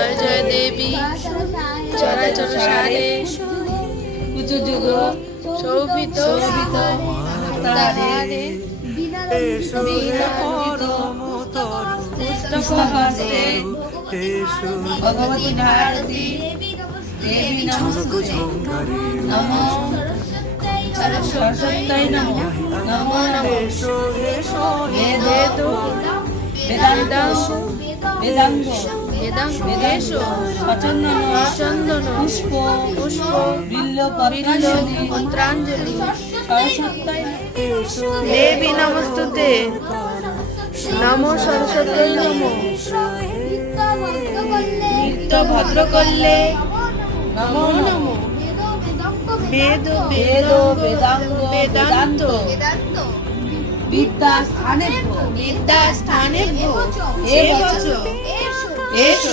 জয় জয় দেবী চরাচর সারে কুচযুগ শোভিত তারে এসো হে পরম তরু পুস্তকহস্তে এসো ভগবতী ভারতী দেবী নমস্তুতে নমো সরস্বত্যাই নমো নমো নমো এসো এসো বেদ বেদান্ত বেদাঙ্গ বেদাঙ্গেশো সচন্দন চন্দন পুষ্প পুষ্প বিল্ল পত্রাঞ্জলি পত্রাঞ্জলি সরস্বত্যাই দেবী নমস্তুতে নমো সরস্বতী নমো নিত্য ভদ্রকল্যে নমো নমো বেদ বেদ বেদাঙ্গ বেদান্ত বিদ্যা স্থানে বিদ্যা স্থানে এ বচ এসো